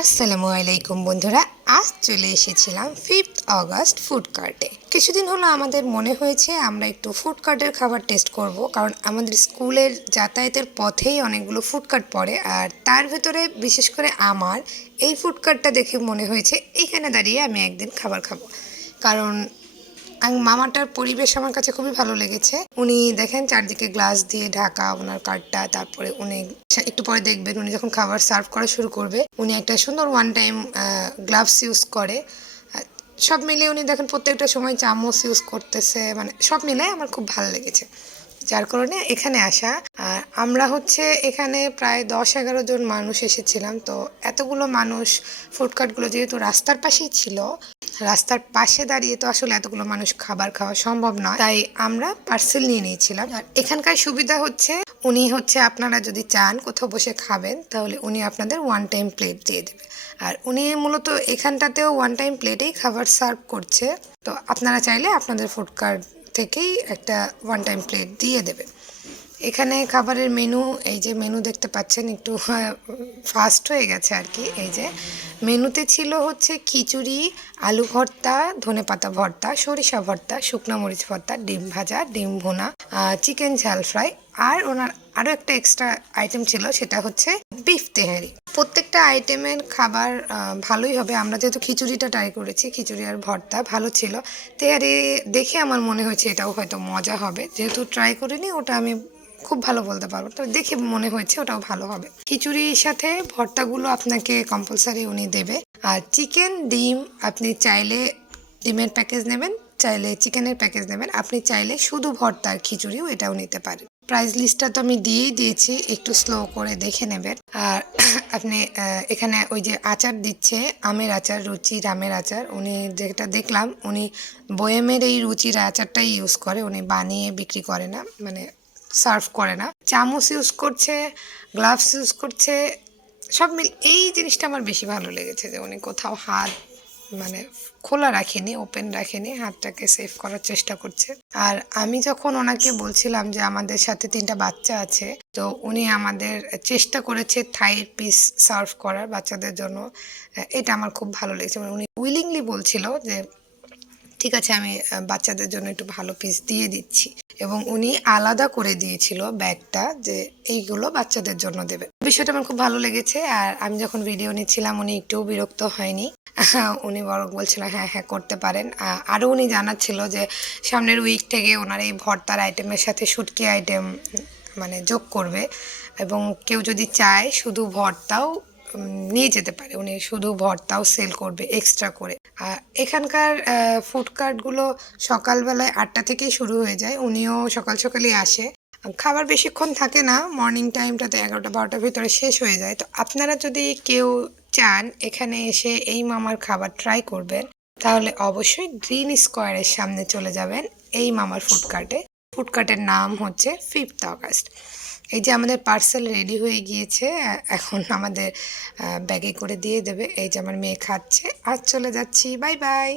আসসালামু আলাইকুম বন্ধুরা, আজ চলে এসেছিলাম 5th অগস্ট ফুড কার্টে। কিছুদিন হলো আমাদের মনে হয়েছে আমরা একটু ফুড কার্টের খাবার টেস্ট করব, কারণ আমাদের স্কুলের যাতায়াতের পথেই অনেকগুলো ফুড কার্ট পড়ে, আর তার ভেতরে বিশেষ করে আমার এই ফুড কার্টটা দেখে মনে হয়েছে এখানে দাঁড়িয়ে আমি একদিন খাবার খাবো। কারণ মামাটার পরিবেশ আমার কাছে খুবই ভালো লেগেছে। উনি দেখেন চারদিকে গ্লাস দিয়ে ঢাকা ওনার কার্ডটা, তারপরে উনি একটু পরে দেখবেন উনি যখন খাবার সার্ভ করা শুরু করবে উনি একটা সুন্দর ওয়ান টাইম গ্লাভস ইউজ করে। সব মিলিয়ে উনি দেখেন প্রত্যেকটা সময় চামচ ইউজ করতেছে, মানে সব মিলে আমার খুব ভালো লেগেছে, যার কারণে এখানে আসা। আর আমরা এখানে প্রায় 10-11 জন মানুষ এসেছিলাম। তো এতগুলো মানুষ, ফুডকার্টগুলো যেহেতু রাস্তার পাশেই ছিল, রাস্তার পাশে দাঁড়িয়ে তো আসলে এতগুলো মানুষ খাবার খাওয়া সম্ভব নয়, তাই আমরা পার্সেল নিয়ে নিয়েছিলাম। আর এখানকার সুবিধা উনি আপনারা যদি চান কোথাও বসে খাবেন তাহলে উনি আপনাদের ওয়ান টাইম প্লেট দিয়ে দেবে। আর উনি মূলত এখানটাতেও ওয়ান টাইম প্লেটেই খাবার সার্ভ করছে। তো আপনারা চাইলে আপনাদের ফুডকার্ট থেকেই একটা ওয়ান টাইম প্লেট দিয়ে দেবে। এখানে খাবারের মেনু, এই যে মেনু দেখতে পাচ্ছেন, একটু ফাস্ট হয়ে গেছে আর কি। এই যে মেনুতে ছিল খিচুড়ি, আলু ভর্তা, ধনেপাতা ভর্তা, সরিষা ভর্তা, শুকনো মরিচ ভর্তা, ডিম ভাজা, ডিম ভুনা, চিকেন ঝাল ফ্রাই, আর ওনার আরও একটা এক্সট্রা আইটেম ছিল, সেটা বিফ তেহারি। প্রত্যেকটা আইটেমের খাবার ভালোই হবে। আমরা যেহেতু খিচুড়িটা ট্রাই করেছি, খিচুড়ি আর ভর্তা ভালো ছিল। তেহারি দেখে আমার মনে হয়েছে এটাও হয়তো মজা হবে, যেহেতু ট্রাই করিনি ওটা আমি খুব ভালো বলতে পারবো, তবে দেখে মনে হয়েছে ওটাও ভালো হবে। খিচুড়ির সাথে ভর্তাগুলো আপনাকে কম্পালসারি উনি দেবে। আর চিকেন, ডিম, আপনি চাইলে ডিমের প্যাকেজ নেবেন, চাইলে চিকেনের প্যাকেজ নেবেন, আপনি চাইলে শুধু ভর্তা আর খিচুড়িও এটাও নিতে পারেন। প্রাইস লিস্টটা তো আমি দিয়েই দিয়েছি, একটু স্লো করে দেখে নেবেন। আর আপনি এখানে ওই যে আচার দিচ্ছে, আমের আচার, রুচির আমের আচার। উনি যেটা দেখলাম উনি বয়েমের এই রুচির আচারটাই ইউজ করে, উনি বানিয়ে বিক্রি করে না, মানে সার্ভ করে না। চামচ ইউজ করছে, গ্লাভস ইউজ করছে, সব মিল এই জিনিসটা আমার বেশি ভালো লেগেছে, যে উনি কোথাও হাত মানে খোলা রাখেনি, ওপেন রাখেনি, হাতটাকে সেভ করার চেষ্টা করছে। আর আমি যখন ওনাকে বলছিলাম যে আমাদের সাথে 3টা বাচ্চা আছে, তো উনি আমাদের চেষ্টা করেছে থাইয়ের পিস সার্ভ করার বাচ্চাদের জন্য। এটা আমার খুব ভালো লেগেছে, মানে উনি উইলিংলি বলছিল যে ঠিক আছে আমি বাচ্চাদের জন্য একটু ভালো পিস দিয়ে দিচ্ছি, এবং উনি আলাদা করে দিয়েছিল ব্যাগটা, যে এইগুলো বাচ্চাদের জন্য দেবে। বিষয়টা আমার খুব ভালো লেগেছে। আর আমি যখন ভিডিও নিচ্ছিলাম উনি একটুও বিরক্ত হয়নি, উনি বরং বলছিল হ্যাঁ হ্যাঁ করতে পারেন। আরও উনি জানাচ্ছিল যে সামনের উইক থেকে ওনার এই ভর্তার আইটেমের সাথে শুটকি আইটেম মানে যোগ করবে, এবং কেউ যদি চায় শুধু ভর্তাও নিয়ে যেতে পারে, উনি শুধু ভর্তাও সেল করবে এক্সট্রা করে। আর এখানকার ফুড কার্টগুলো সকালবেলায় 8টা থেকেই শুরু হয়ে যায়, উনিও সকাল সকালই আসে। খাবার বেশিক্ষণ থাকে না, মর্নিং টাইমটাতে 11টা-12টার ভিতরে শেষ হয়ে যায়। তো আপনারা যদি কেউ চান এখানে এসে এই মামার খাবার ট্রাই করবেন, তাহলে অবশ্যই গ্রিন স্কোয়ারের সামনে চলে যাবেন এই মামার ফুডকার্টে। ফুডকার্টের নাম 5th অগস্ট। এই যে আমাদের পার্সেল রেডি হয়ে গিয়েছে, এখন আমাদের ব্যাগে করে দিয়ে দেবে। এই যে আমার মেয়ে খাচ্ছে, আজ চলে যাচ্ছি, বাই বাই।